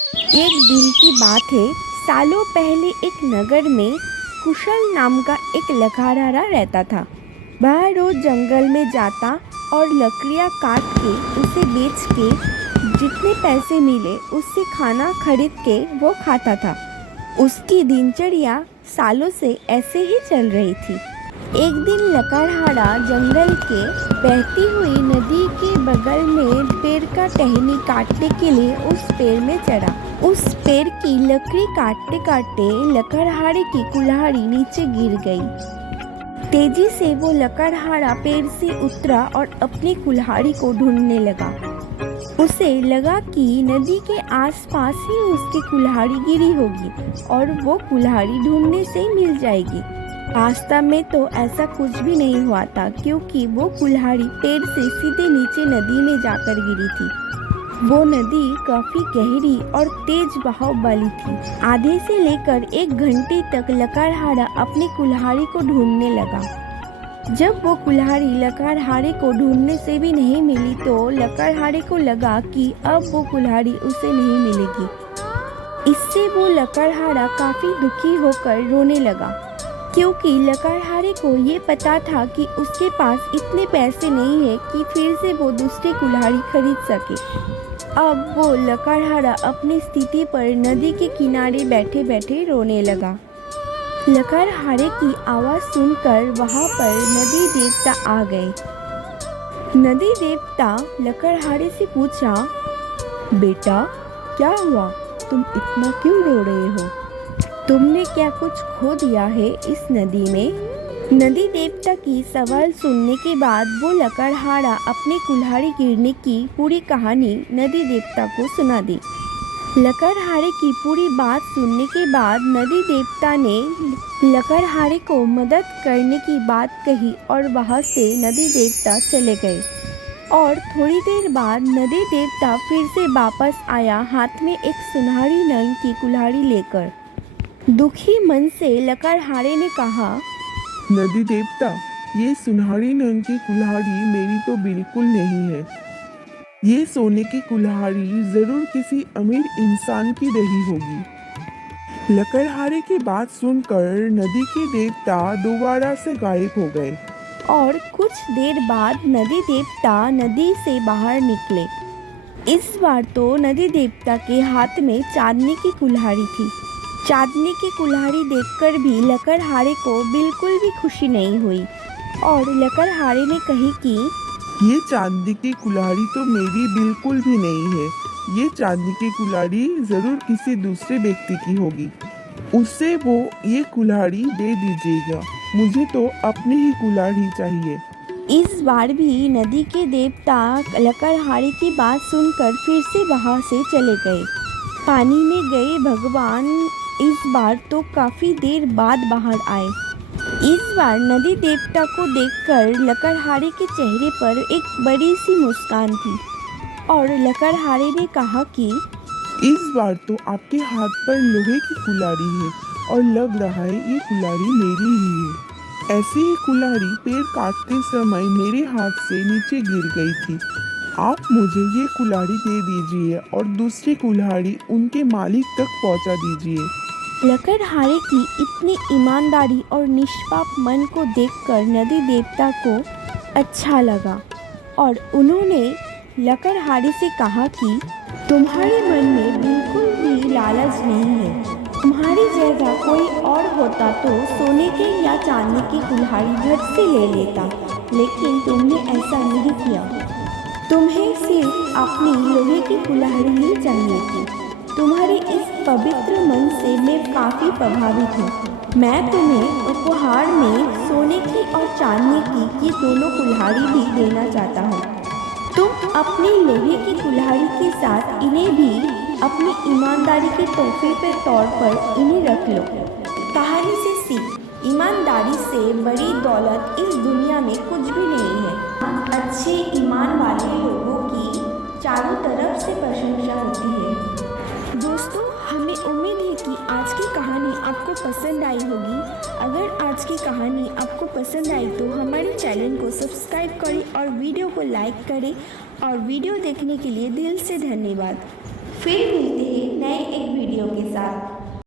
एक दिन की बात है। सालों पहले एक नगर में कुशल नाम का एक लकड़हारा रहता था। वह रोज जंगल में जाता और लकड़ियाँ काट के उसे बेच के जितने पैसे मिले उससे खाना खरीद के वो खाता था। उसकी दिनचर्या सालों से ऐसे ही चल रही थी। एक दिन लकड़हारा जंगल के बहती हुई नदी के बगल में पेड़ का टहनी काटने के लिए उस पेड़ में चढ़ा। उस पेड़ की लकड़ी काटते काटते लकड़हारे की कुल्हाड़ी नीचे गिर गई। तेजी से वो लकड़हारा पेड़ से उतरा और अपनी कुल्हाड़ी को ढूंढने लगा। उसे लगा कि नदी के आसपास ही उसकी कुल्हाड़ी गिरी होगी और वो कुल्हाड़ी ढूंढने से मिल जाएगी। वास्तव में तो ऐसा कुछ भी नहीं हुआ था, क्योंकि वो कुल्हाड़ी पेड़ से सीधे नीचे नदी में जाकर गिरी थी। वो नदी काफी गहरी और तेज बहाव वाली थी। आधे से लेकर 1 घंटे तक लकड़हारा अपनी कुल्हाड़ी को ढूंढने लगा। जब वो कुल्हाड़ी लकड़हारे को ढूंढने से भी नहीं मिली तो लकड़हारे को लगा कि अब वो कुल्हाड़ी उसे नहीं मिलेगी। इससे वो लकड़हारा काफी दुखी होकर रोने लगा, क्योंकि लकड़हारे को ये पता था कि उसके पास इतने पैसे नहीं है कि फिर से वो दूसरी कुल्हाड़ी खरीद सके। अब वो लकड़हारा अपनी स्थिति पर नदी के किनारे बैठे बैठे रोने लगा। लकड़हारे की आवाज़ सुनकर वहाँ पर नदी देवता आ गए। नदी देवता लकड़हारे से पूछा, बेटा क्या हुआ, तुम इतना क्यों रो रहे हो? तुमने क्या कुछ खो दिया है इस नदी में? नदी देवता की सवाल सुनने के बाद वो लकड़हारा अपनी कुल्हाड़ी गिरने की पूरी कहानी नदी देवता को सुना दी। लकड़हारे की पूरी बात सुनने के बाद नदी देवता ने लकड़हारे को मदद करने की बात कही और वहाँ से नदी देवता चले गए। और थोड़ी देर बाद नदी देवता फिर से वापस आया, हाथ में एक सुनहरी रंग की कुल्हाड़ी लेकर। दुखी मन से लकड़हारे ने कहा, नदी देवता, ये सुनहरी रंग की कुल्हाड़ी मेरी तो बिल्कुल नहीं है। ये सोने की कुल्हाड़ी जरूर किसी अमीर इंसान की रही होगी। लकड़हारे की बात सुनकर नदी के देवता दोबारा से गायब हो गए। और कुछ देर बाद नदी देवता नदी से बाहर निकले। इस बार तो नदी देवता के हाथ में चांदनी की कुल्हाड़ी थी। चांदनी की कुल्हाड़ी देखकर भी लकड़हारे को बिल्कुल भी खुशी नहीं हुई और लकड़हारे ने कही कि ये चांदी की कुल्हाड़ी तो मेरी बिल्कुल भी नहीं है। ये चांदी की कुल्हाड़ी जरूर किसी दूसरे व्यक्ति की होगी। उससे वो ये कुल्हाड़ी दे दीजिएगा। मुझे तो अपनी ही कुल्हाड़ी चाहिए। इस बार भी नदी के देवता लकड़हारे की बात सुनकर फिर से वहाँ से चले गए। पानी में गए भगवान इस बार तो काफी देर बाद बाहर आए। इस बार नदी देवता को देखकर लकड़हारे के चेहरे पर एक बड़ी सी मुस्कान थी और लकड़हारे ने कहा कि इस बार तो आपके हाथ पर लोहे की कुल्हाड़ी है और लग रहा है ये कुल्हाड़ी मेरी ही है। ऐसी ही कुल्हाड़ी पेड़ काटते समय मेरे हाथ से नीचे गिर गई थी। आप मुझे ये कुल्हाड़ी दे दीजिए और दूसरी कुल्हाड़ी उनके मालिक तक पहुंचा दीजिए। लकड़हारे की इतनी ईमानदारी और निष्पाप मन को देखकर नदी देवता को अच्छा लगा और उन्होंने लकड़हारे से कहा कि तुम्हारे मन में बिल्कुल भी लालच नहीं है। तुम्हारी जगह कोई और होता तो सोने के या चांदी की कुल्हाड़ी घर से ले लेता, लेकिन तुमने ऐसा नहीं किया। तुम्हें सिर्फ अपनी लोहे की कुल्हाड़ी ही चाहिए थी। तुम्हारे इस पवित्र मन से मैं काफ़ी प्रभावित हूँ। मैं तुम्हें उपहार में सोने की और चांदी की ये दोनों कुल्हाड़ी भी देना चाहता हूँ। तुम अपनी लोहे की कुल्हाड़ी के साथ इन्हें भी अपनी ईमानदारी के तोहफे के तौर पर इन्हें रख लो। कहानी से सीख, ईमानदारी से बड़ी दौलत इस दुनिया में कुछ भी नहीं है। अच्छे ईमान वाले लोगों की चारों तरफ से प्रशंसा होती है। दोस्तों, हमें उम्मीद है कि आज की कहानी आपको पसंद आई होगी। अगर आज की कहानी आपको पसंद आई तो हमारे चैनल को सब्सक्राइब करें और वीडियो को लाइक करें। और वीडियो देखने के लिए दिल से धन्यवाद। फिर मिलते हैं